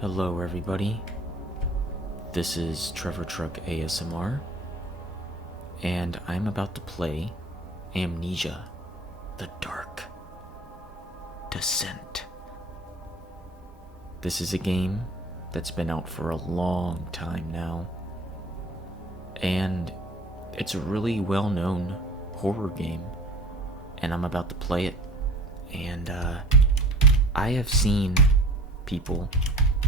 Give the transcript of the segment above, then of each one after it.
Hello everybody, this is Trevor Truck ASMR, and I'm about to play Amnesia, The Dark Descent. This is a game that's been out for a long time now, and it's a really well-known horror game, and I'm about to play it, and I have seen people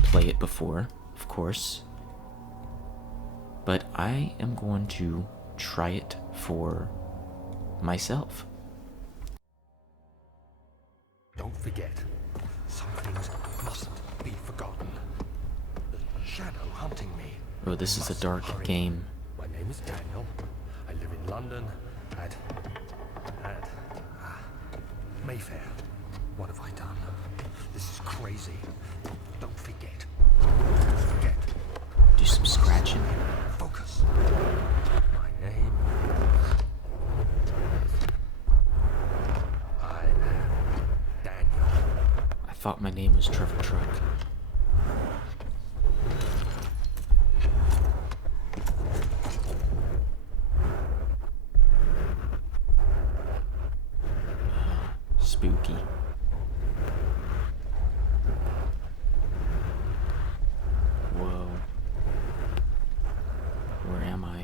play it before, of course, but I am going to try it for myself. Don't forget, some things mustn't be forgotten. The shadow hunting me. Oh, this is a dark game. My name is Daniel. I live in London at Mayfair. What have I done? This is crazy. Don't forget. Don't forget. Do some scratching. Focus. My name. I am Daniel. I thought my name was Trevor Truck. Spooky. Whoa. Where am I?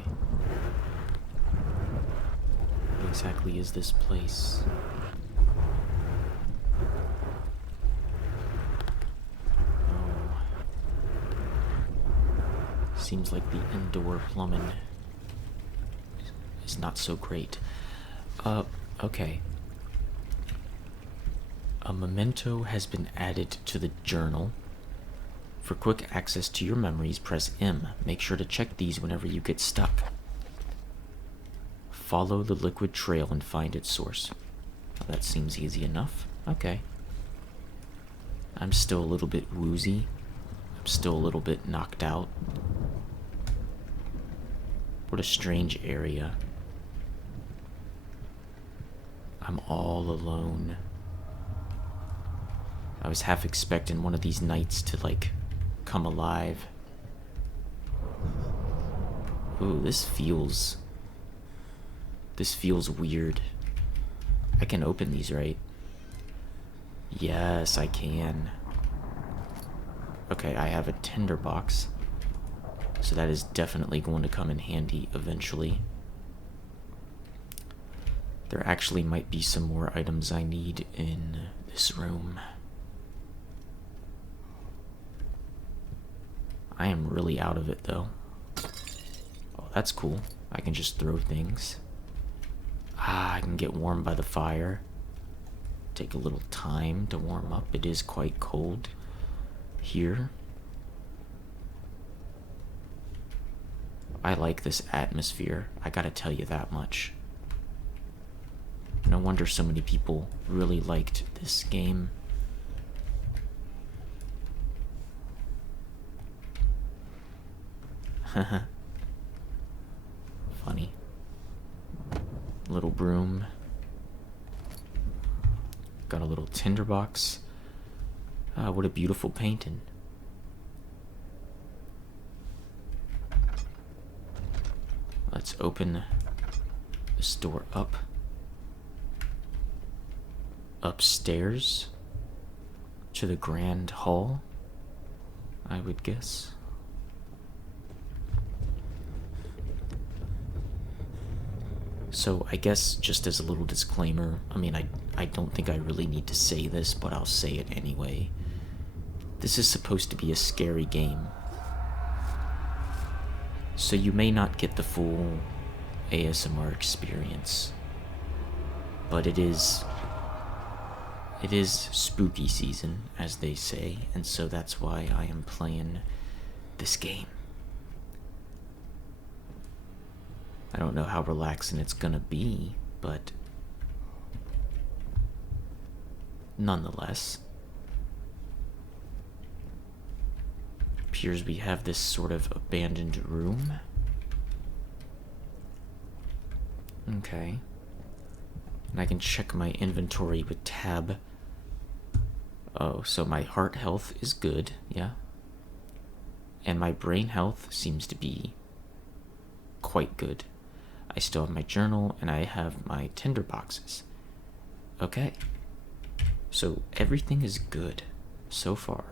What exactly is this place? Oh. Seems like the indoor plumbing is not so great. Okay. A memento has been added to the journal. For quick access to your memories, press M. Make sure to check these whenever you get stuck. Follow the liquid trail and find its source. Well, that seems easy enough. Okay. I'm still a little bit woozy. I'm still a little bit knocked out. What a strange area. I'm all alone. I was half expecting one of these nights to, like, come alive. Ooh, this feels weird. I can open these, right? Yes, I can. Okay, I have a tinderbox. So that is definitely going to come in handy eventually. There actually might be some more items I need in this room. I am really out of it, though. Oh, that's cool. I can just throw things. I can get warm by the fire. Take a little time to warm up. It is quite cold here. I like this atmosphere. I gotta tell you that much. No wonder so many people really liked this game. Funny. Little broom. Got a little tinderbox. What a beautiful painting. Let's open this door up. Upstairs to the grand hall, I would guess. So I guess just as a little disclaimer, I mean, I don't think I really need to say this, but I'll say it anyway. This is supposed to be a scary game. So you may not get the full ASMR experience. But it is spooky season, as they say, and so that's why I am playing this game. I don't know how relaxing it's gonna be, but nonetheless, appears we have this sort of abandoned room. Okay. And I can check my inventory with tab. Oh, so my heart health is good, yeah. And my brain health seems to be quite good. I still have my journal and I have my tinder boxes. Okay. So everything is good so far.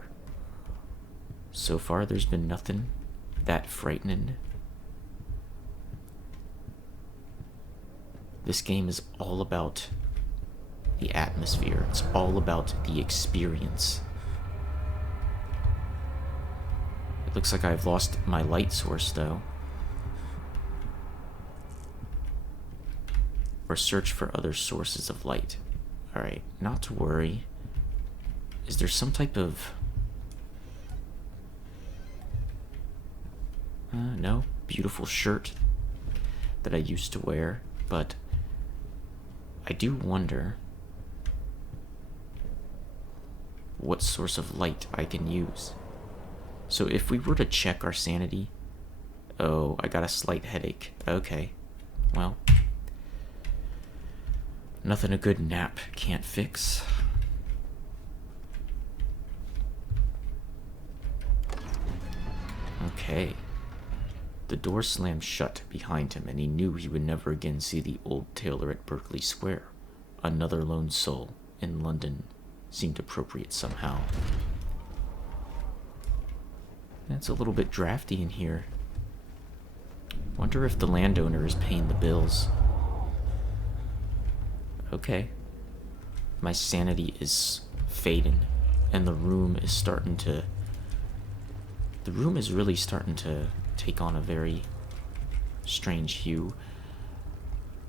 So far, there's been nothing that frightening. This game is all about the atmosphere. It's all about the experience. It looks like I've lost my light source, though. Or search for other sources of light. Alright, not to worry. Is there some type of... no. Beautiful shirt that I used to wear, but I do wonder what source of light I can use. So if we were to check our sanity... Oh, I got a slight headache. Okay. Well... Nothing a good nap can't fix. Okay. The door slammed shut behind him, and he knew he would never again see the old tailor at Berkeley Square. Another lone soul in London seemed appropriate somehow. It's a little bit drafty in here. Wonder if the landowner is paying the bills. Okay. My sanity is fading, and the room is starting to... The room is really starting to take on a very strange hue.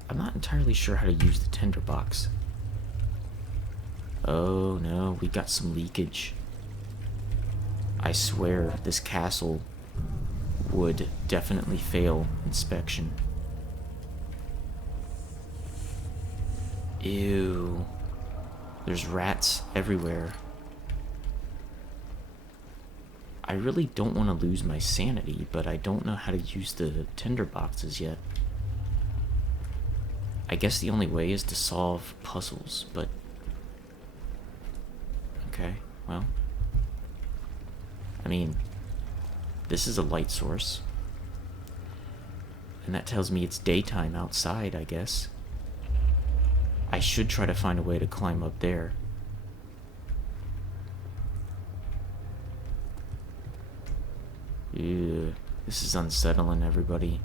I'm not entirely sure how to use the tinderbox. Oh no, we got some leakage. I swear this castle would definitely fail inspection. Ew. There's rats everywhere. I really don't want to lose my sanity, but I don't know how to use the tinder boxes yet. I guess the only way is to solve puzzles, but... Okay, well... I mean, this is a light source. And that tells me it's daytime outside, I guess. I should try to find a way to climb up there. Ew, this is unsettling, everybody.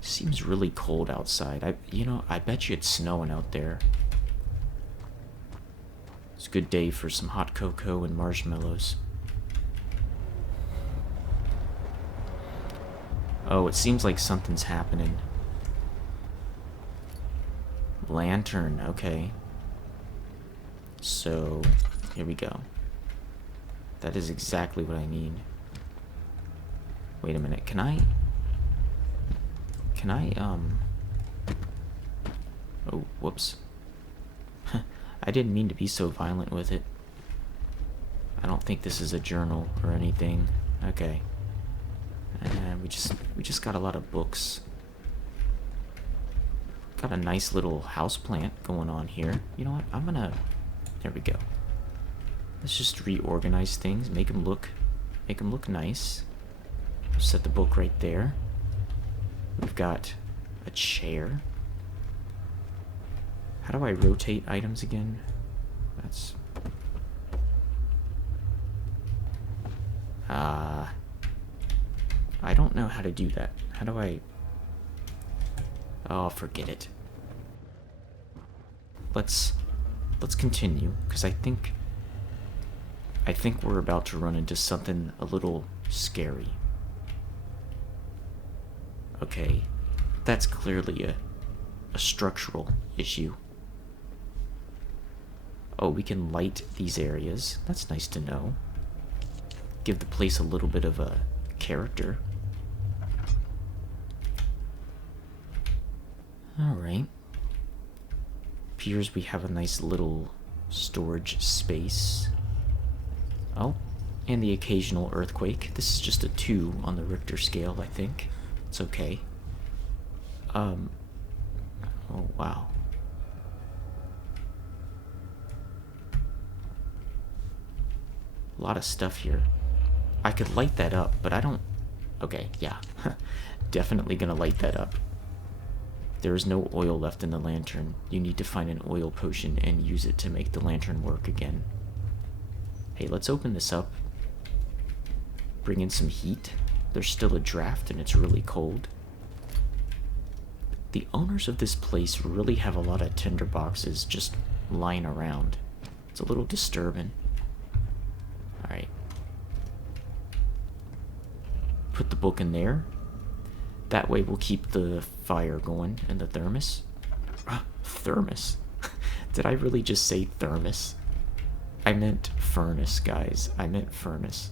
Seems really cold outside. I bet you it's snowing out there. It's a good day for some hot cocoa and marshmallows. Oh, it seems like something's happening. Lantern, okay. So, here we go. That is exactly what I need. Wait a minute, can I, oh, whoops. I didn't mean to be so violent with it. I don't think this is a journal or anything. Okay. And we just got a lot of books. Got a nice little house plant going on here. You know what? There we go. Let's just reorganize things, make them look nice. Set the book right there. We've got a chair. How do I rotate items again? That's... I don't know how to do that. How do I... Oh, forget it. Let's continue, because I think we're about to run into something a little scary. Okay, that's clearly a structural issue. Oh, we can light these areas. That's nice to know. Give the place a little bit of a character. Alright. Appears we have a nice little storage space. Oh, and the occasional earthquake. This is just a 2 on the Richter scale, I think. It's okay. Oh, wow. lot of stuff here. I could light that up, but I don't... Okay, yeah. Definitely gonna light that up. There is no oil left in the lantern. You need to find an oil potion and use it to make the lantern work again. Hey, let's open this up. Bring in some heat. There's still a draft and it's really cold. The owners of this place really have a lot of tinder boxes just lying around. It's a little disturbing. Alright. Put the book in there. That way we'll keep the fire going and the thermos. Thermos. Did I really just say thermos? I meant furnace, guys. I meant furnace.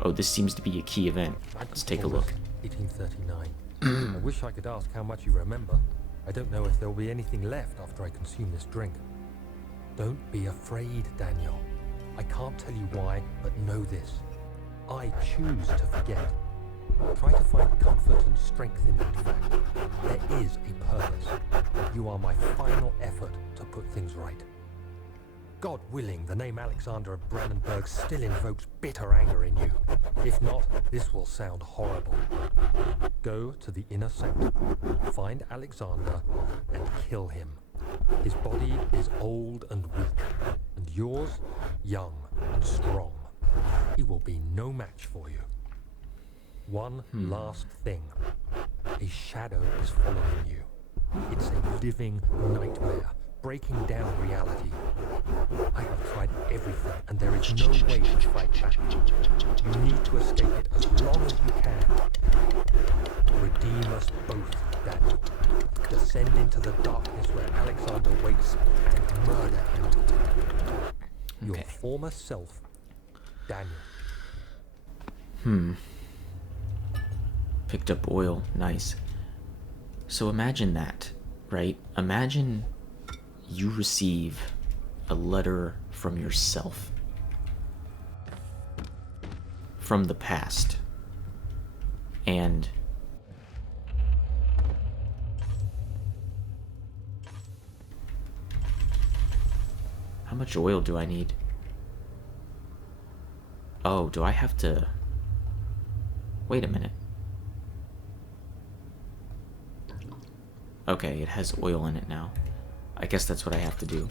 Oh, this seems to be a key event. Let's take a look. 1839. I wish I could ask how much you remember. I don't know if there'll be anything left after I consume this drink. Don't be afraid, Daniel. I can't tell you why, but know this. I choose to forget. Try to find comfort and strength in that fact. There is a purpose. You are my final effort to put things right. God willing, the name Alexander of Brandenburg still invokes bitter anger in you. If not, this will sound horrible. Go to the inner sanctum, find Alexander, and kill him. His body is old and weak, and yours, young and strong. He will be no match for you. One last thing. A shadow is following you. It's a living nightmare, breaking down reality. I have tried everything, and there is no way to fight back. You need to escape it as long as you can. Redeem us both, Daniel. Descend into the darkness where Alexander waits and murder him. Your former self, Daniel. Picked up oil. Nice. So imagine that, right? Imagine you receive a letter from yourself. From the past. And how much oil do I need? Oh, do I have to... Wait a minute. Okay, it has oil in it now. I guess that's what I have to do.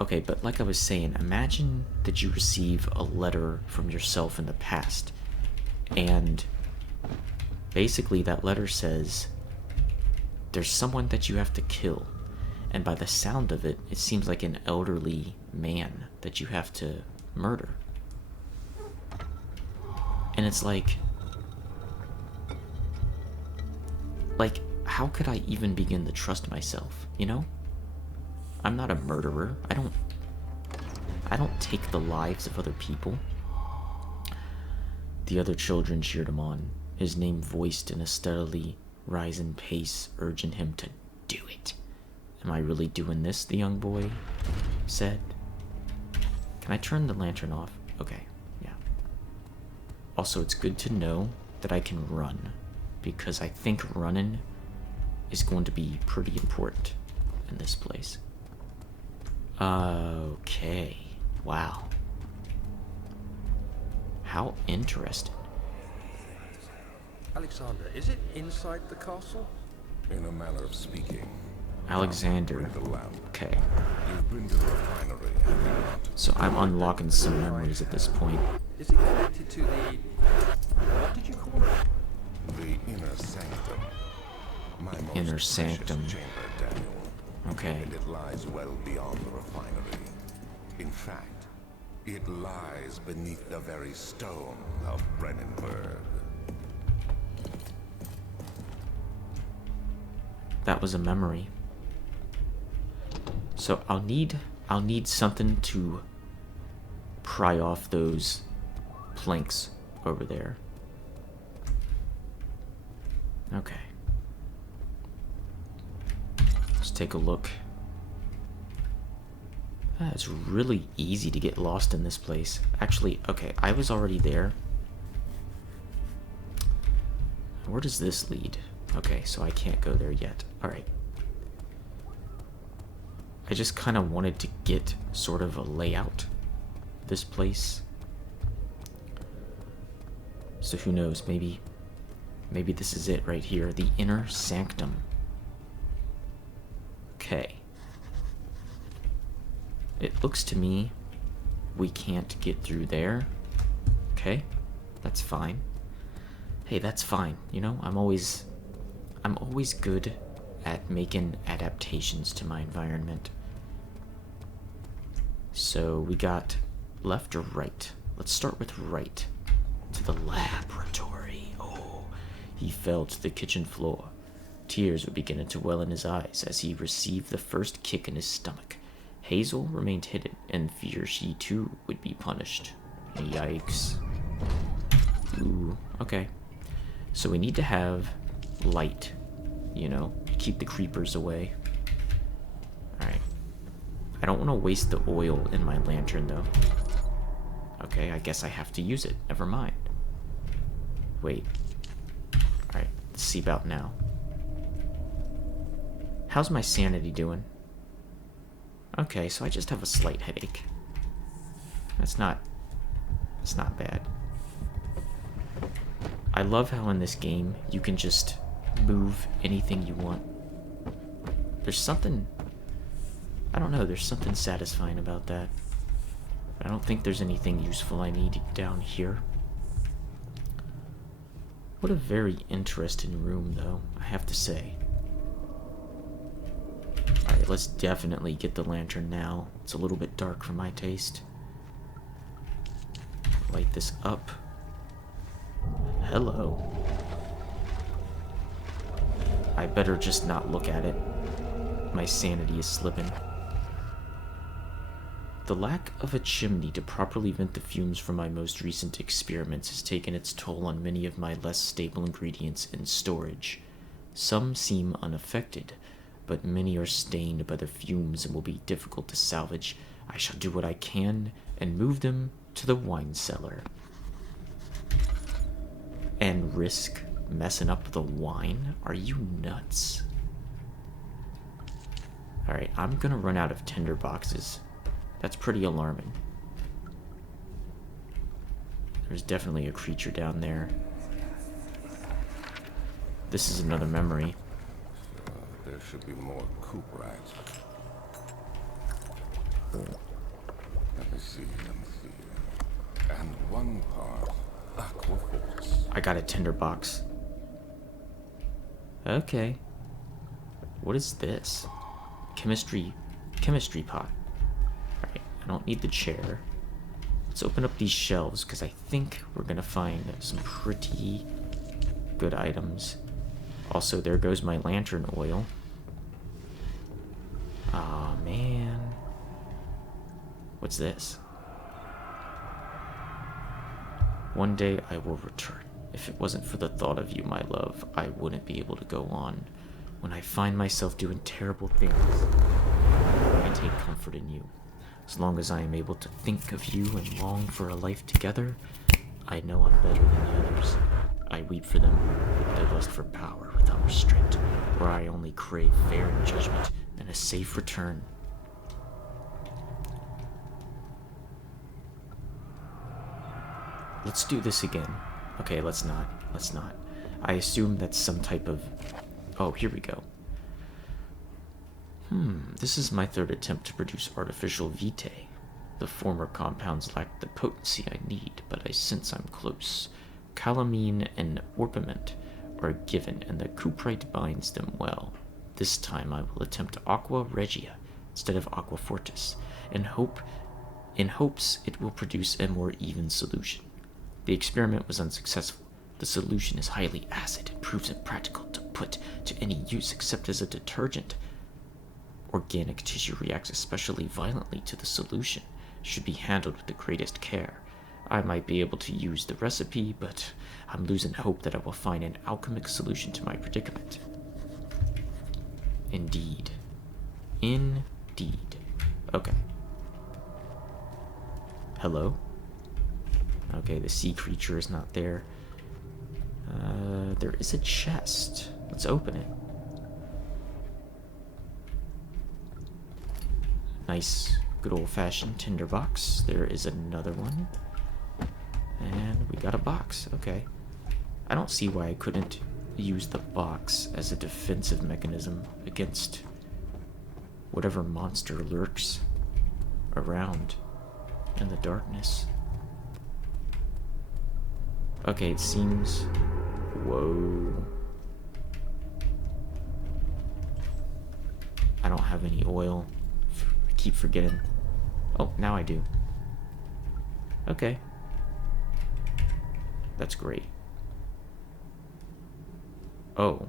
Okay, but like I was saying, imagine that you receive a letter from yourself in the past. And basically that letter says, there's someone that you have to kill. And by the sound of it, it seems like an elderly man that you have to murder. And it's like, how could I even begin to trust myself, you know? I'm not a murderer. I don't take the lives of other people. The other children cheered him on, his name voiced in a steadily rising pace, urging him to do it. Am I really doing this? The young boy said. Can I turn the lantern off? Okay, yeah. Also, it's good to know that I can run, because I think running is going to be pretty important in this place. Okay. Wow. How interesting. Alexander, is it inside the castle? In a manner of speaking. Alexander. Bring the lamp. Okay. You've been to the refinery, have you not? So I'm unlocking some memories at this point. Is it connected to the... What did you call it? The inner sanctum. My most Inner precious sanctum. chamber, Daniel. Okay. And it lies well beyond the refinery. In fact, it lies beneath the very stone of Brennenburg. That was a memory. So I'll need something to pry off those planks over there. Okay. Let's take a look. It's really easy to get lost in this place. Actually, okay, I was already there. Where does this lead? Okay, so I can't go there yet. Alright. I just kind of wanted to get sort of a layout. this place. So who knows, maybe this is it right here, the inner sanctum. Okay. It looks to me we can't get through there. Okay, that's fine. Hey, that's fine. You know, I'm always good at making adaptations to my environment. So we got left or right? Let's start with right. To the laboratory. Oh, he fell to the kitchen floor. Tears were beginning to well in his eyes as he received the first kick in his stomach. Hazel remained hidden and feared she too would be punished. Yikes. Ooh, okay. So we need to have light, you know, keep the creepers away. Alright. I don't want to waste the oil in my lantern though. Okay, I guess I have to use it. Never mind. Wait. Alright, let's see about now. How's my sanity doing? Okay, so I just have a slight headache. That's not bad. I love how in this game you can just move anything you want. There's something, I don't know, there's something satisfying about that. I don't think there's anything useful I need down here. What a very interesting room, though, I have to say. Alright, let's definitely get the lantern now. It's a little bit dark for my taste. Light this up. Hello. I better just not look at it. My sanity is slipping. The lack of a chimney to properly vent the fumes from my most recent experiments has taken its toll on many of my less stable ingredients in storage. Some seem unaffected, but many are stained by the fumes and will be difficult to salvage. I shall do what I can and move them to the wine cellar. And risk messing up the wine? Are you nuts? Alright, I'm gonna run out of tinder boxes. That's pretty alarming. There's definitely a creature down there. This is another memory. There should be more coop rats. Let me see. And one part aqua force. I got a tinder box. Okay. What is this? Chemistry pot. Alright, I don't need the chair. Let's open up these shelves, because I think we're going to find some pretty good items. Also, there goes my lantern oil. Aw, man. What's this? One day I will return. If it wasn't for the thought of you, my love, I wouldn't be able to go on. When I find myself doing terrible things, I take comfort in you. As long as I am able to think of you and long for a life together, I know I'm better than the others. I weep for them. I lust for power without restraint, where I only crave fair judgment and a safe return. Let's do this again. Okay, let's not. I assume that's some type of... Oh, here we go. This is my third attempt to produce artificial vitae. The former compounds lack the potency I need, but I sense I'm close. Calamine and orpiment are given, and the cuprite binds them well. This time I will attempt aqua regia instead of aqua fortis, in hopes it will produce a more even solution. The experiment was unsuccessful. The solution is highly acid and proves impractical to put to any use except as a detergent. Organic tissue reacts especially violently to the solution. Should be handled with the greatest care. I might be able to use the recipe, but I'm losing hope that I will find an alchemic solution to my predicament. Indeed. Okay. Hello? Okay, the sea creature is not there. There is a chest. Let's open it. Nice Good old-fashioned tinderbox. There is another one. And we got a box. Okay. I don't see why I couldn't use the box as a defensive mechanism against whatever monster lurks around in the darkness. Okay, it seems... Whoa. I don't have any oil. I keep forgetting. Oh, now I do. Okay. That's great. Oh.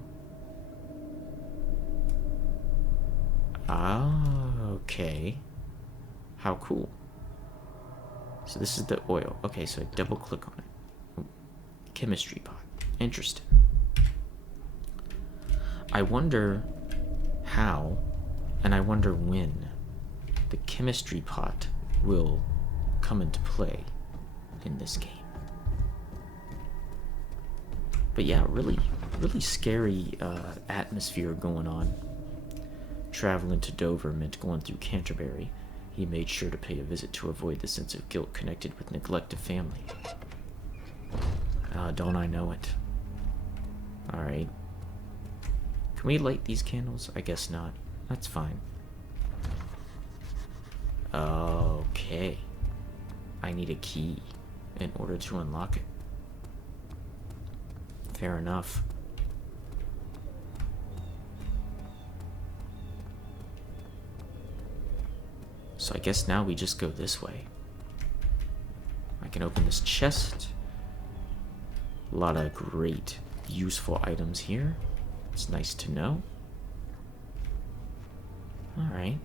Ah, okay. How cool. So this is the oil. Okay, so I double click on it. Chemistry pot. Interesting. I wonder how, and I wonder when, the chemistry pot will come into play in this game. But yeah, really scary atmosphere going on. Traveling to Dover meant going through Canterbury. He made sure to pay a visit to avoid the sense of guilt connected with neglect of family. Don't I know it? Alright. Can we light these candles? I guess not. That's fine. Okay. I need a key in order to unlock it. Fair enough. So I guess now we just go this way. I can open this chest. A lot of great, useful items here. It's nice to know. Alright.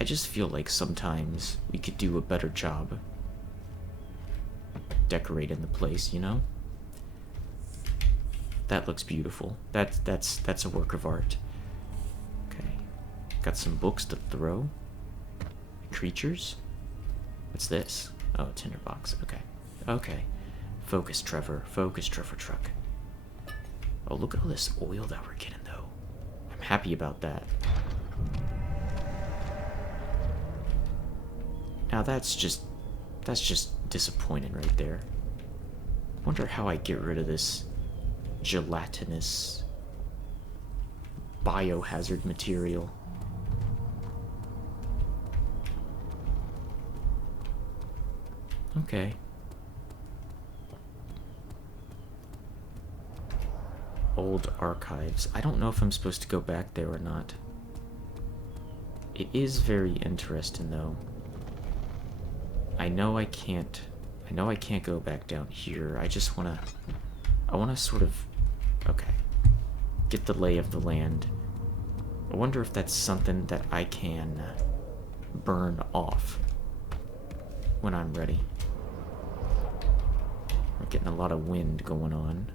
I just feel like sometimes we could do a better job decorating the place, you know? That looks beautiful. That's a work of art. Okay. Got some books to throw. Creatures? What's this? Oh, tinderbox. Okay. Okay. Focus, Trevor. Focus, Trevor truck. Oh, look at all this oil that we're getting, though. I'm happy about that. Now that's just disappointing right there. Wonder how I get rid of this gelatinous biohazard material. Okay. Old archives. I don't know if I'm supposed to go back there or not. It is very interesting though. I know I can't go back down here. I wanna sort of, okay, get the lay of the land. I wonder if that's something that I can burn off when I'm ready. We're getting a lot of wind going on.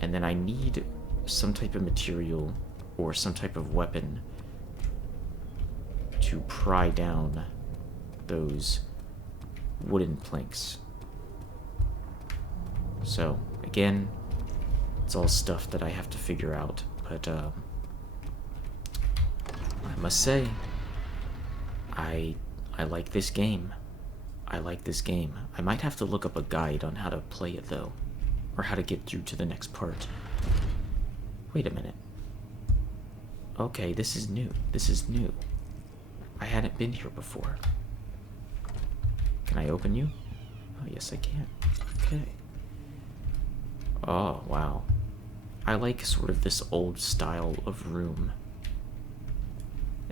And then I need some type of material or some type of weapon to pry down those wooden planks. So, again, it's all stuff that I have to figure out, but I must say, I like this game. I like this game. I might have to look up a guide on how to play it, though, or how to get through to the next part. Wait a minute. Okay, this is new. This is new. I hadn't been here before. Can I open you? Oh, yes, I can. Okay. Oh, wow. I like sort of this old style of room.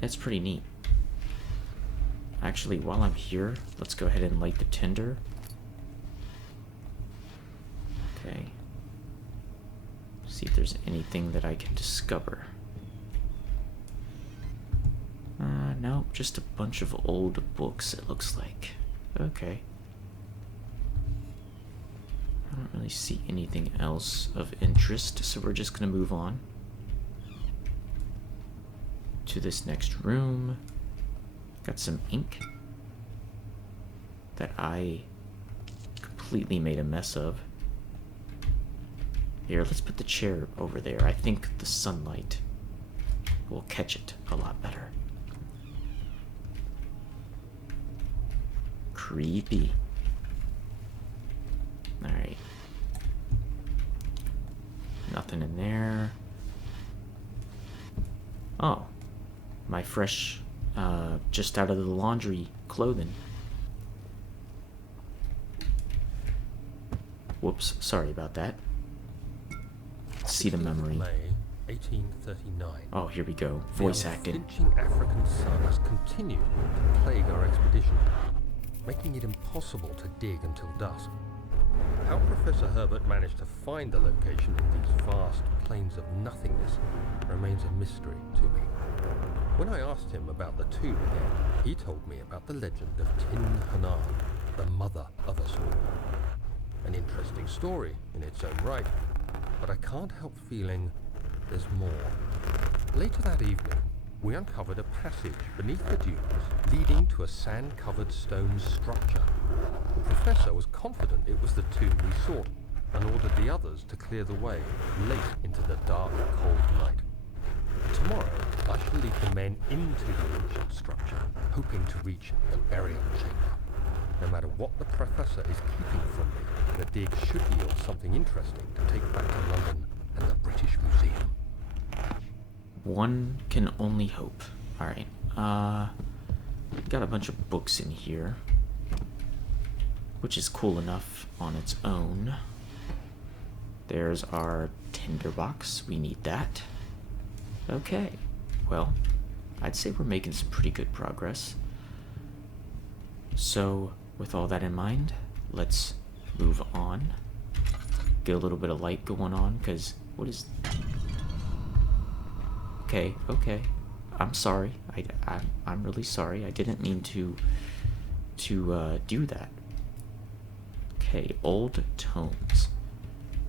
It's pretty neat. Actually, while I'm here, let's go ahead and light the tinder. Okay. See if there's anything that I can discover. No, just a bunch of old books, it looks like. Okay. I don't really see anything else of interest, so we're just gonna move on to this next room. Got some ink that I completely made a mess of. Here, let's put the chair over there. I think the sunlight will catch it a lot better. Creepy. Alright. Nothing in there. Oh. My fresh, just out of the laundry clothing. Whoops, sorry about that. See the memory. May 1839. Oh, here we go. Voice The acting. unflinching African sun has continued to plague our expedition, making it impossible to dig until dusk. How Professor Herbert managed to find the location in these vast plains of nothingness remains a mystery to me. When I asked him about the tomb again, he told me about the legend of Tin Hanan, the mother of us all. An interesting story in its own right, but I can't help feeling there's more. Later that evening, we uncovered a passage beneath the dunes leading to a sand-covered stone structure. The professor was confident it was the tomb we sought and ordered the others to clear the way late into the dark, cold night. Tomorrow, I shall lead the men into the ancient structure, hoping to reach the burial chamber. No matter what the professor is keeping from me, the dig should yield something interesting to take back to London and the British Museum. One can only hope. Alright, got a bunch of books in here, which is cool enough on its own. There's our tinderbox, we need that. Okay, well, I'd say we're making some pretty good progress. So, with all that in mind, let's move on. Get a little bit of light going on, because what is... Okay, okay. I'm sorry. I'm really sorry. I didn't mean to do that. Okay, old tomes.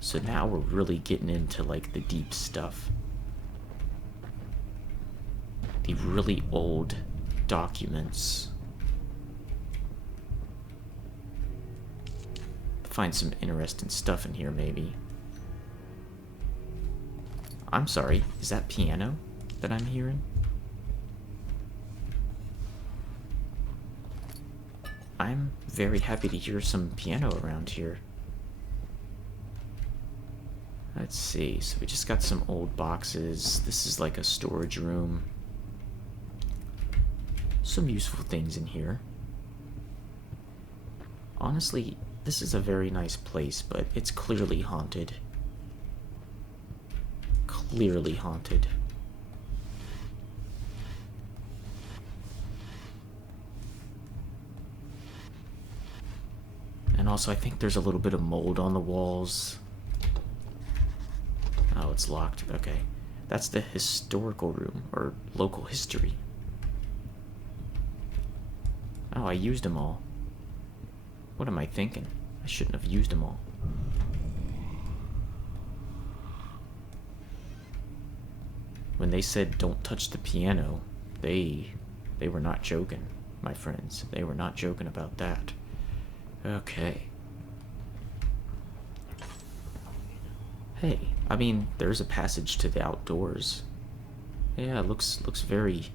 So now we're really getting into like the deep stuff. The really old documents. Find some interesting stuff in here, maybe. I'm sorry, is that piano that I'm hearing? I'm very happy to hear some piano around here. Let's see, so we just got some old boxes. This is like a storage room. Some useful things in here. Honestly, this is a very nice place, but it's clearly haunted. Clearly haunted. And also, I think there's a little bit of mold on the walls. Oh, it's locked. Okay. That's the historical room, or local history. Oh, I used them all. What am I thinking? I shouldn't have used them all. When they said don't touch the piano, they were not joking, my friends. They were not joking about that. Okay. Hey, I mean, there's a passage to the outdoors. Yeah, it looks very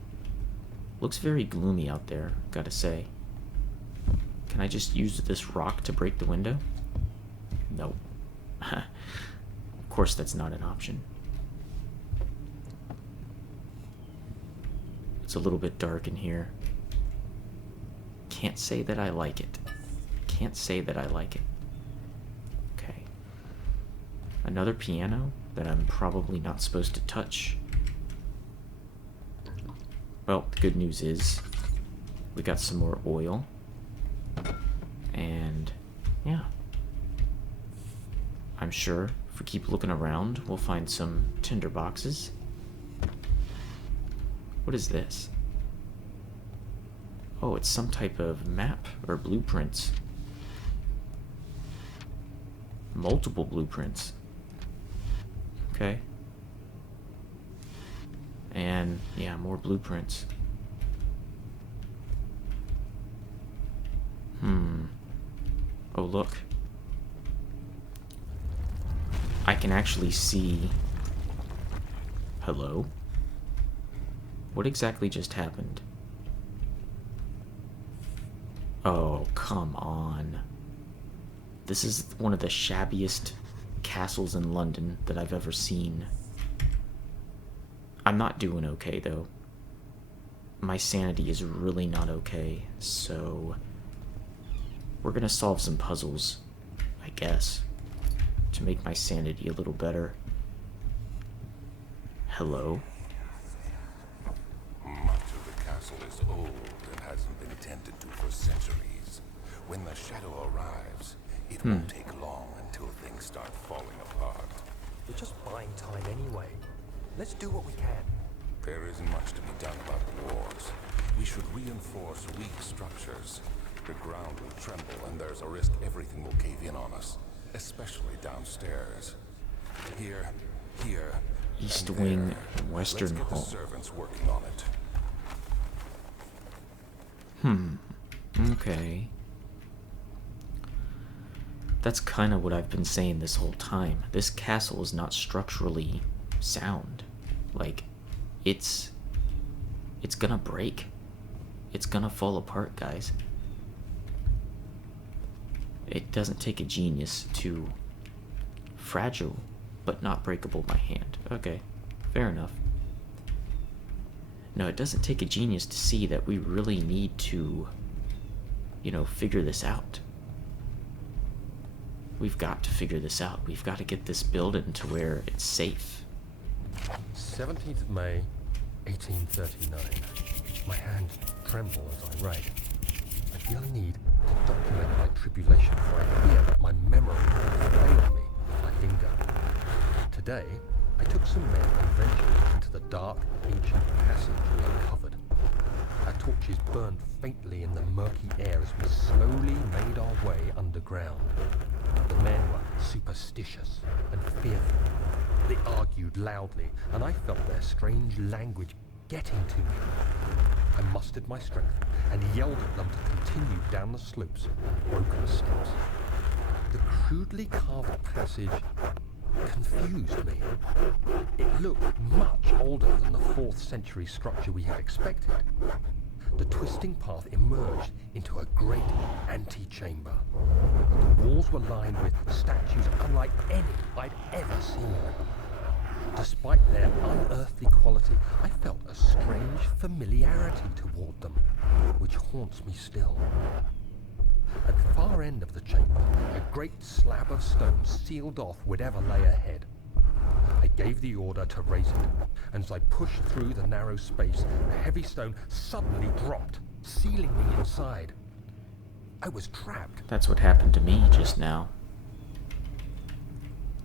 gloomy out there, gotta say. Can I just use this rock to break the window? Nope. Of course that's not an option. It's a little bit dark in here. Can't say that I like it. Can't say that I like it. Okay. Another piano that I'm probably not supposed to touch. Well, the good news is we got some more oil. And yeah. I'm sure if we keep looking around, we'll find some tinder boxes. What is this? Oh, it's some type of map or blueprints. Multiple blueprints. Okay. And yeah, more blueprints. Oh, look. I can actually see... Hello? What exactly just happened? Oh, come on. This is one of the shabbiest castles in London that I've ever seen. I'm not doing okay, though. My sanity is really not okay, so... We're gonna solve some puzzles, I guess, to make my sanity a little better. Hello? Much of the castle is old and hasn't been tended to for centuries. When the shadow arrives, it won't take long until things start falling apart. We're just buying time anyway. Let's do what we can. There isn't much to be done about the walls. We should reinforce weak structures. The ground will tremble and there's a risk everything will cave in on us, especially downstairs. Here, East and Wing, there. Western Let's get the Hall. servants working on it. Okay. That's kind of what I've been saying this whole time. This castle is not structurally sound. Like, it's gonna break. It's gonna fall apart, guys. It doesn't take a genius to fragile but not breakable by hand. Okay, fair enough. No, it doesn't take a genius to see that we really need to, you know, figure this out. We've got to figure this out. We've got to get this building to where it's safe. 17th of May, 1839. My hands tremble as I write. I feel a need to document my tribulation, for I fear that my memory will fail me if I linger. Today, I took some men and ventured into the dark, ancient passage we uncovered. Our torches burned faintly in the murky air as we slowly made our way underground. The men were superstitious and fearful. They argued loudly, and I felt their strange language getting to me. I mustered my strength and yelled at them to continue down the slopes of broken steps. The crudely carved passage confused me. It looked much older than the 4th century structure we had expected. The twisting path emerged into a great antechamber. The walls were lined with statues unlike any I'd ever seen. Despite their unearthly quality, I felt a strange familiarity toward them, which haunts me still. At the far end of the chamber, a great slab of stone sealed off whatever lay ahead. I gave the order to raise it, and as I pushed through the narrow space, the heavy stone suddenly dropped, sealing me inside. I was trapped. That's what happened to me just now.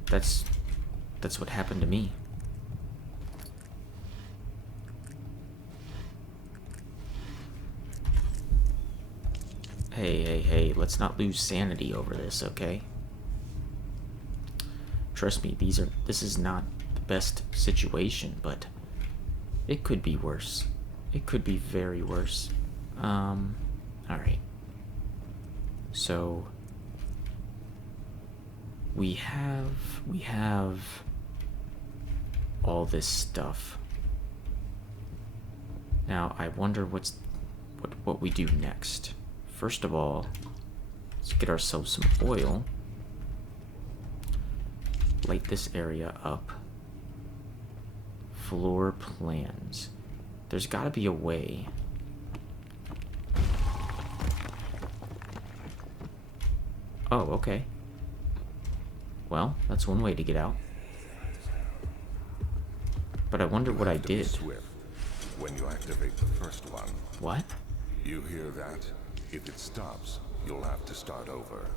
That's what happened to me. Hey, let's not lose sanity over this, okay? Trust me, this is not the best situation, but it could be worse. It could be very worse. Alright. So we have all this stuff. Now I wonder what we do next. First of all, let's get ourselves some oil. Light this area up. Floor plans. There's got to be a way. Oh, okay. Well, that's one way to get out. But I wonder what I Have to be did. swift when you activate the first one. What? You hear that? If it stops, you'll have to start over.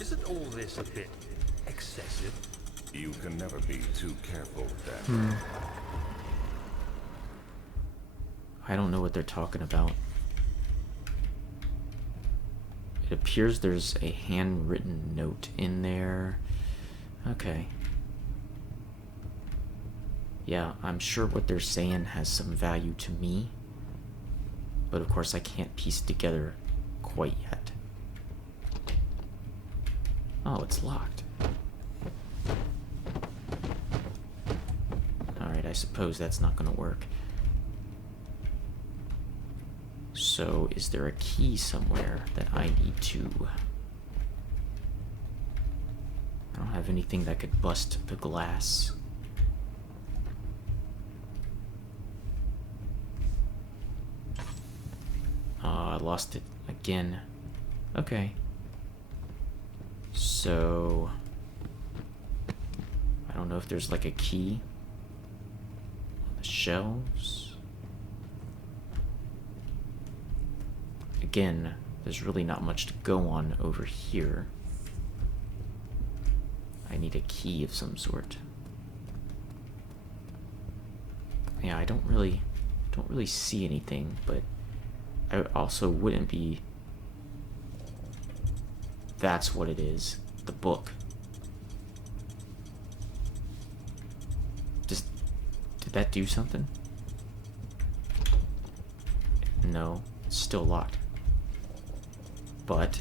Isn't all this a bit excessive? You can never be too careful, Dan. I don't know what they're talking about. It appears there's a handwritten note in there. Okay. Yeah, I'm sure what they're saying has some value to me. But of course I can't piece it together quite yet. Oh, it's locked. suppose that's not going to work. So, is there a key somewhere that I need to... I don't have anything that could bust the glass. I lost it again. Okay. So... I don't know if there's like a key on the shelves. Again, there's really not much to go on over here. I need a key of some sort. Yeah, I don't really see anything, but I also wouldn't be... That's what it is. The book. Did that do something? No, it's still locked. But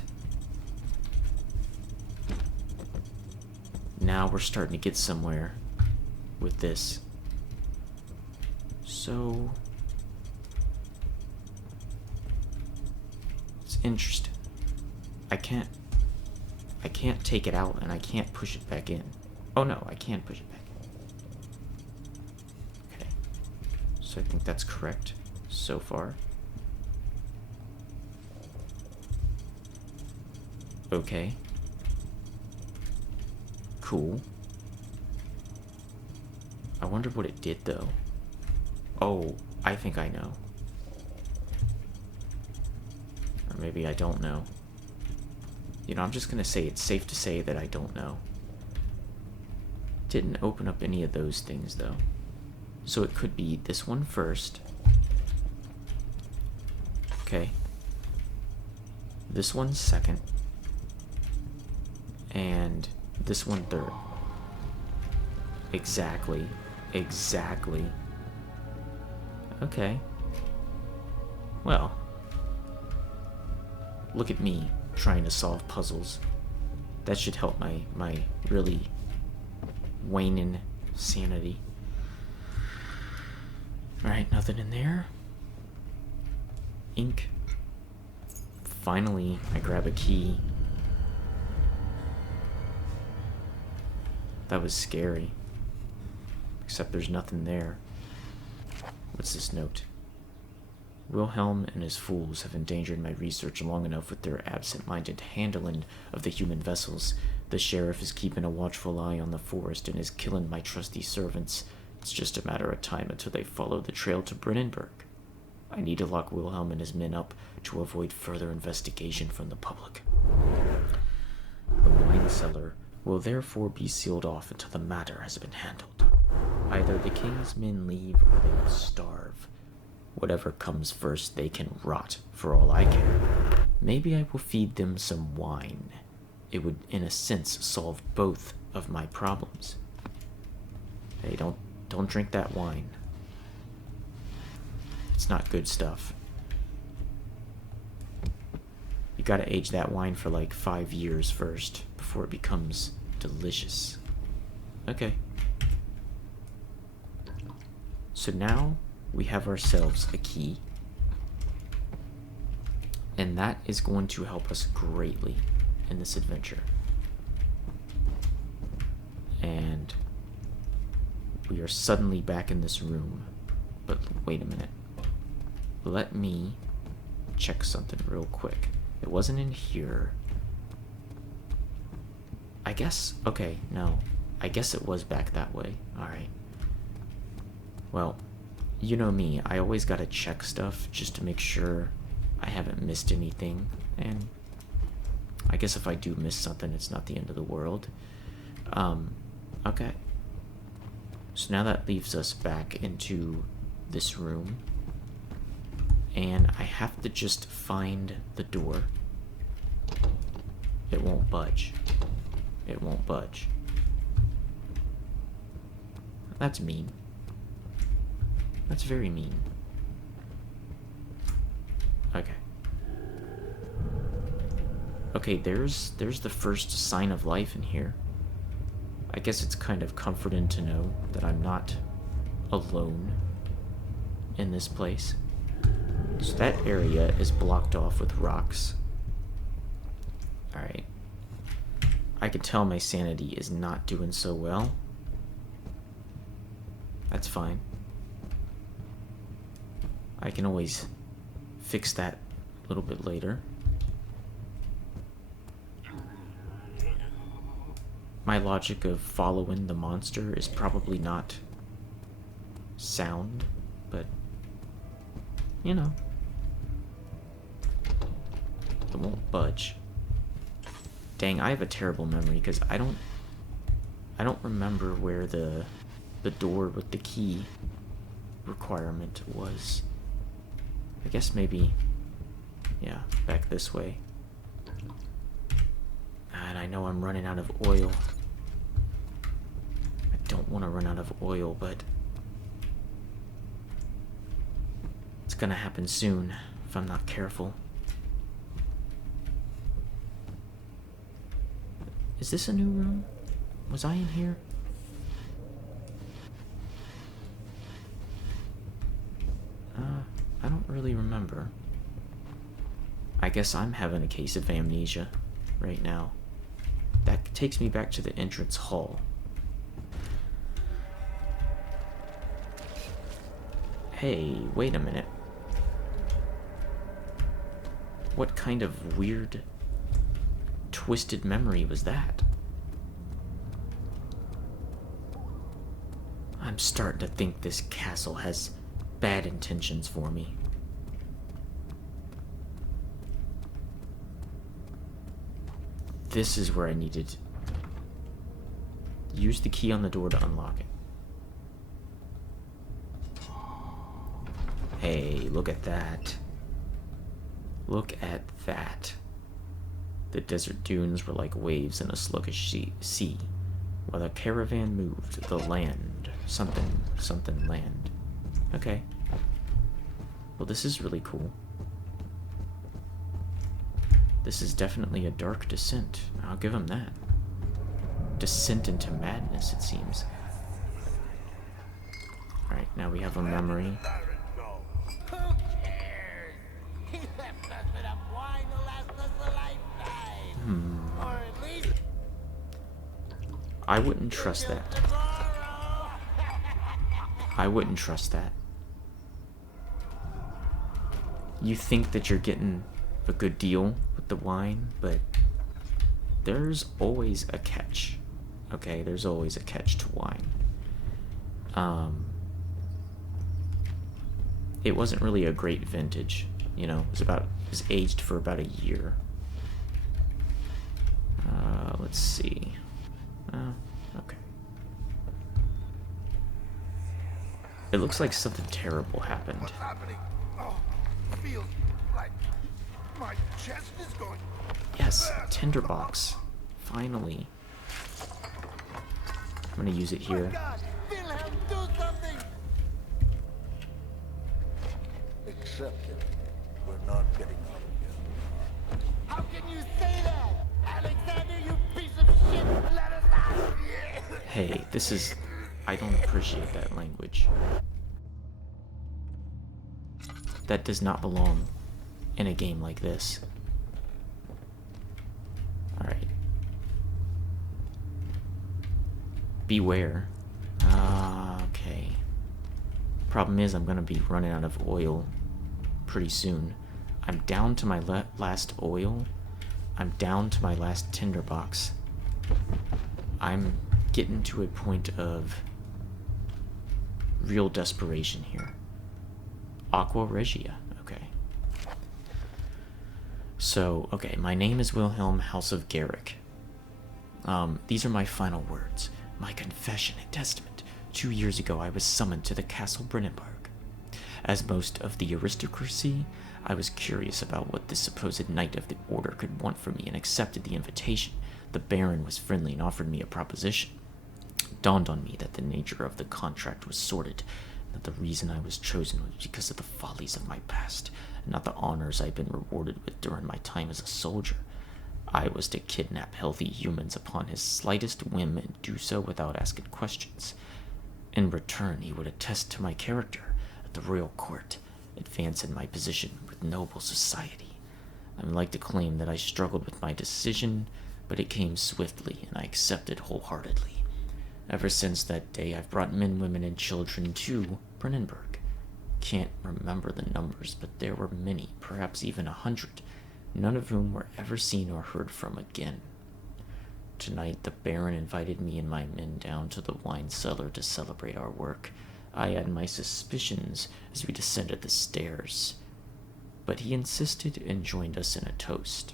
now we're starting to get somewhere with this. So it's interesting. I can't take it out and I can't push it back in. Oh no, I can push it back in. Okay. So I think that's correct so far. Okay. Cool. I wonder what it did though. Oh, I think I know. Or maybe I don't know. You know, I'm just gonna say it's safe to say that I don't know. Didn't open up any of those things though. So it could be this one first. Okay. This one second. And this one third. Exactly. Exactly. Okay. Well. Look at me trying to solve puzzles. That should help my really waning sanity. Alright, nothing in there. Ink. Finally, I grab a key. That was scary. Except there's nothing there. What's this note? Wilhelm and his fools have endangered my research long enough with their absent-minded handling of the human vessels. The sheriff is keeping a watchful eye on the forest and is killing my trusty servants. It's just a matter of time until they follow the trail to Brennenburg. I need to lock Wilhelm and his men up to avoid further investigation from the public. The wine cellar will therefore be sealed off until the matter has been handled. Either the king's men leave or they will starve. Whatever comes first, they can rot, for all I care. Maybe I will feed them some wine. It would, in a sense, solve both of my problems. Hey, don't drink that wine. It's not good stuff. You gotta age that wine for like 5 years first, before it becomes delicious. Okay. So now we have ourselves a key. And that is going to help us greatly in this adventure. And we are suddenly back in this room. But wait a minute. Let me check something real quick. It wasn't in here. I guess, okay, no. I guess it was back that way. Alright. Well, you know me, I always gotta check stuff just to make sure I haven't missed anything. And I guess if I do miss something, it's not the end of the world. Okay. So now that leaves us back into this room. And I have to just find the door. It won't budge. It won't budge. That's mean. That's very mean. Okay. Okay, there's the first sign of life in here. I guess it's kind of comforting to know that I'm not alone in this place. So that area is blocked off with rocks. Alright. I can tell my sanity is not doing so well. That's fine. I can always fix that a little bit later. My logic of following the monster is probably not sound, but you know, it won't budge. Dang, I have a terrible memory because I don't remember where the door with the key requirement was. I guess maybe, yeah, back this way. And I know I'm running out of oil. I don't want to run out of oil, but it's gonna happen soon if I'm not careful. Is this a new room? Was I in here? I don't really remember. I guess I'm having a case of amnesia right now. That takes me back to the entrance hall. Hey, wait a minute. What kind of weird, twisted memory was that? I'm starting to think this castle has bad intentions for me. This is where I needed to use the key on the door to unlock it. Hey, look at that. Look at that. The desert dunes were like waves in a sluggish sea. While the caravan moved, the land, something land. Okay. Well, this is really cool. This is definitely a dark descent. I'll give him that. Descent into madness, it seems. Alright, now we have a memory. Who cares? He left us enough wine to last us a lifetime. Or at least I wouldn't trust that. tomorrow. I wouldn't trust that. You think that you're getting a good deal with the wine, but there's always a catch. Okay, there's always a catch to wine. It wasn't really a great vintage, you know. It was aged for about a year. Let's see. Okay. It looks like something terrible happened. What's happening? Oh, feels like my chest is going. Yes, tinderbox. Finally. I'm gonna use it here. God, Wilhelm, do something. Accept it. We're not getting out of here. How can you say that? Alexander, you piece of shit. Let us out. Hey, this is... I don't appreciate that language. That does not belong in a game like this. Alright. Beware. Okay. Problem is, I'm gonna be running out of oil pretty soon. I'm down to my last oil. I'm down to my last tinderbox. I'm getting to a point of real desperation here. Aqua Regia, okay. So, okay, my name is Wilhelm, House of Garrick. These are my final words, my confession and testament. 2 years ago, I was summoned to the Castle Brennenburg. As most of the aristocracy, I was curious about what this supposed knight of the order could want from me and accepted the invitation. The Baron was friendly and offered me a proposition. It dawned on me that the nature of the contract was sordid, and that the reason I was chosen was because of the follies of my past, and not the honors I'd been rewarded with during my time as a soldier. I was to kidnap healthy humans upon his slightest whim and do so without asking questions. In return, he would attest to my character at the royal court, advance in my position with noble society. I would like to claim that I struggled with my decision, but it came swiftly, and I accepted wholeheartedly. Ever since that day, I've brought men, women, and children to Brennenburg. Can't remember the numbers, but there were many, perhaps even 100, none of whom were ever seen or heard from again. Tonight, the Baron invited me and my men down to the wine cellar to celebrate our work. I had my suspicions as we descended the stairs, but he insisted and joined us in a toast.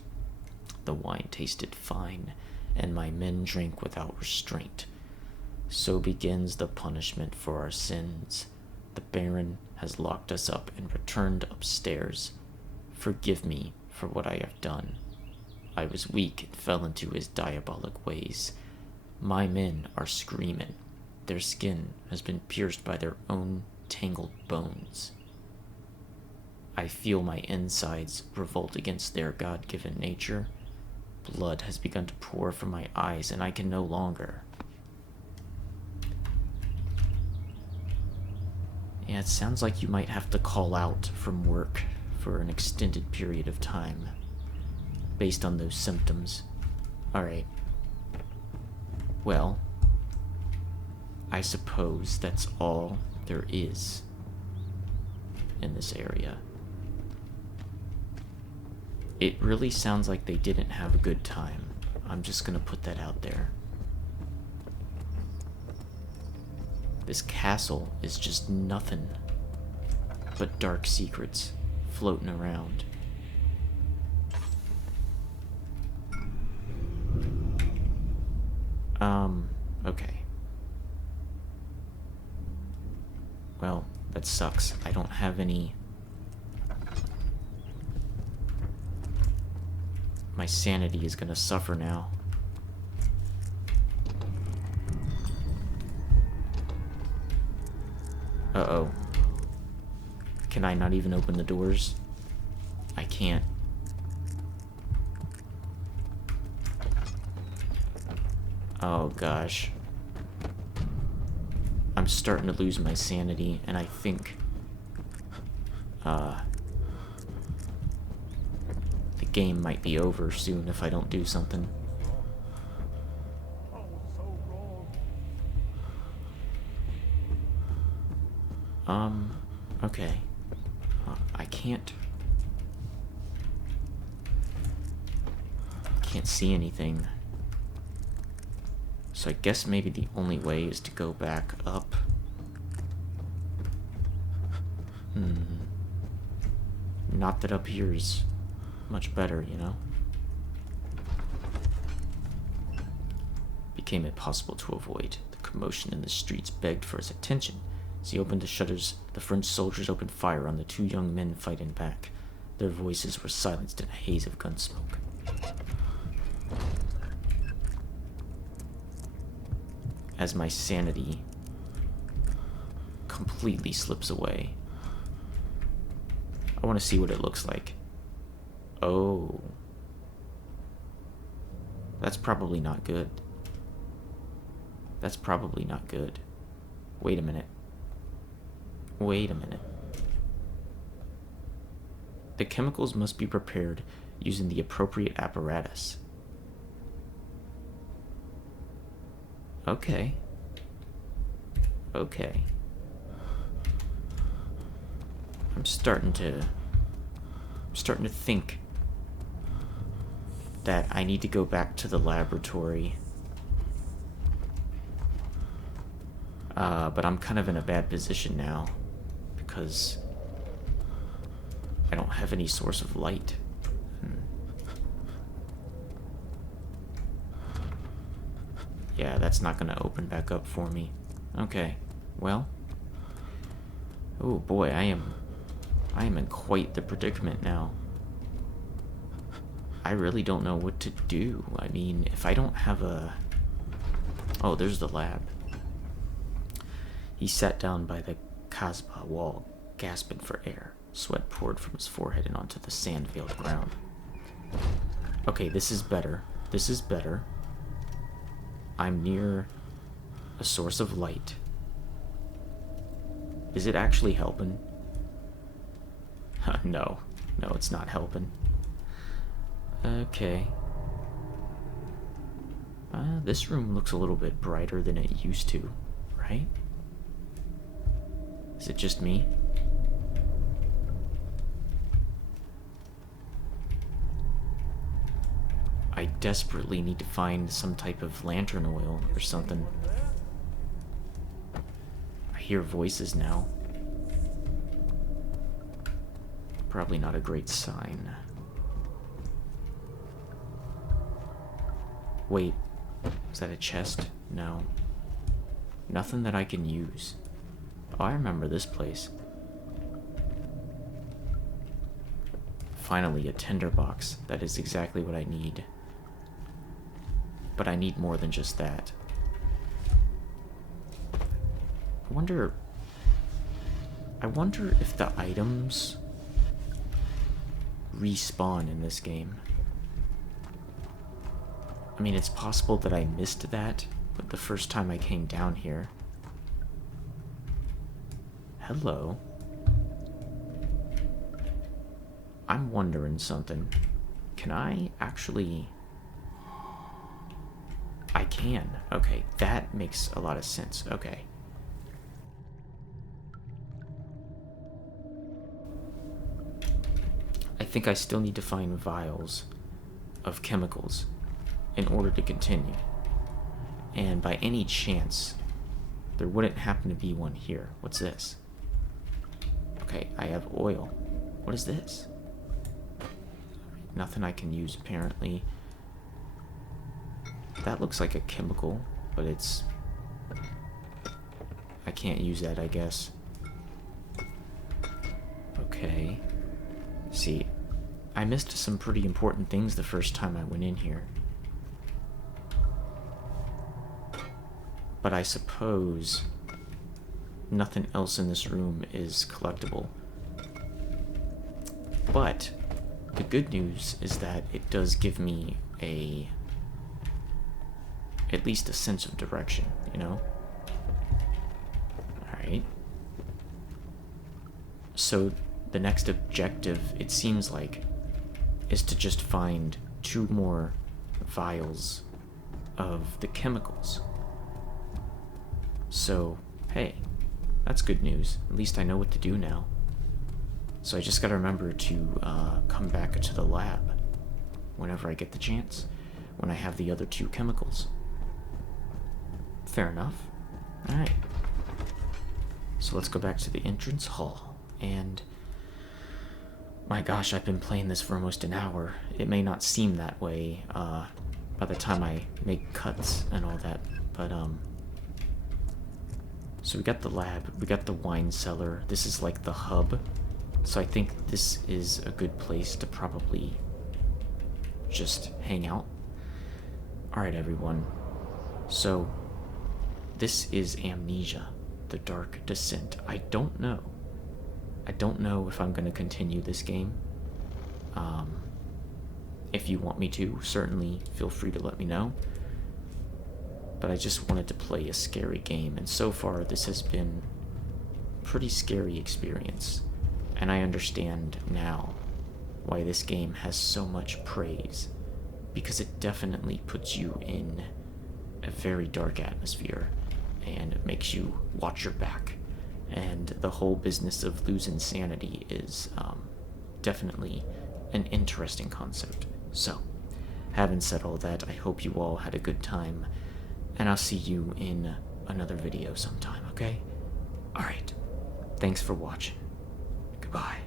The wine tasted fine, and my men drank without restraint. So begins the punishment for our sins. The Baron has locked us up and returned upstairs. Forgive me for what I have done. I was weak and fell into his diabolic ways. My men are screaming. Their skin has been pierced by their own tangled bones. I feel my insides revolt against their God-given nature. Blood has begun to pour from my eyes, and I can no longer. Yeah, it sounds like you might have to call out from work for an extended period of time, based on those symptoms. Alright. Well, I suppose that's all there is in this area. It really sounds like they didn't have a good time. I'm just gonna put that out there. This castle is just nothing but dark secrets floating around. Okay. Well, that sucks. I don't have any... My sanity is gonna suffer now. Uh-oh. Can I not even open the doors? I can't. Oh gosh. I'm starting to lose my sanity, and I think the game might be over soon if I don't do something. Okay. I can't see anything. So I guess maybe the only way is to go back up. Not that up here is much better, you know? Became impossible to avoid. The commotion in the streets begged for his attention. As he opened the shutters, the French soldiers opened fire on the two young men fighting back. Their voices were silenced in a haze of gun smoke. As my sanity completely slips away, I want to see what it looks like. Oh. That's probably not good. That's probably not good. Wait a minute. Wait a minute. The chemicals must be prepared using the appropriate apparatus. Okay. Okay. I'm starting to think that I need to go back to the laboratory. But I'm kind of in a bad position now because I don't have any source of light. Yeah, that's not gonna open back up for me. Okay, well. Oh boy, I am in quite the predicament now. I really don't know what to do. I mean, if I don't have a... Oh, there's the lab. He sat down by the Kasbah wall, gasping for air. Sweat poured from his forehead and onto the sand-veiled ground. Okay, this is better. This is better. I'm near a source of light. Is it actually helping? No. No, it's not helping. Okay. This room looks a little bit brighter than it used to, right? Is it just me? I desperately need to find some type of lantern oil or something. I hear voices now. Probably not a great sign. Wait, is that a chest? No. Nothing that I can use. Oh, I remember this place. Finally, a tinderbox. That is exactly what I need. But I need more than just that. I wonder if the items respawn in this game. I mean, it's possible that I missed that, but the first time I came down here... Hello. I'm wondering something. Can I actually... I can. Okay, that makes a lot of sense. Okay. I think I still need to find vials of chemicals in order to continue. And by any chance, there wouldn't happen to be one here. What's this? Okay, I have oil. What is this? Nothing I can use, apparently. That looks like a chemical, but it's... I can't use that, I guess. Okay. See, I missed some pretty important things the first time I went in here. But I suppose nothing else in this room is collectible. But the good news is that it does give me at least a sense of direction, you know? Alright. So the next objective, it seems like, is to just find 2 more vials of the chemicals. So, hey, that's good news. At least I know what to do now. So I just gotta remember to come back to the lab whenever I get the chance, when I have the other 2 chemicals. Fair enough. Alright. So let's go back to the entrance hall. And my gosh, I've been playing this for almost an hour. It may not seem that way by the time I make cuts and all that, but so we got the lab, we got the wine cellar. This is like the hub. So I think this is a good place to probably just hang out. Alright, everyone. So this is Amnesia, The Dark Descent. I don't know if I'm going to continue this game. If you want me to, certainly feel free to let me know. But I just wanted to play a scary game, and so far this has been a pretty scary experience. And I understand now why this game has so much praise, because it definitely puts you in a very dark atmosphere and makes you watch your back. And the whole business of losing sanity is definitely an interesting concept. So, having said all that, I hope you all had a good time, and I'll see you in another video sometime, okay? Alright, thanks for watching. Goodbye.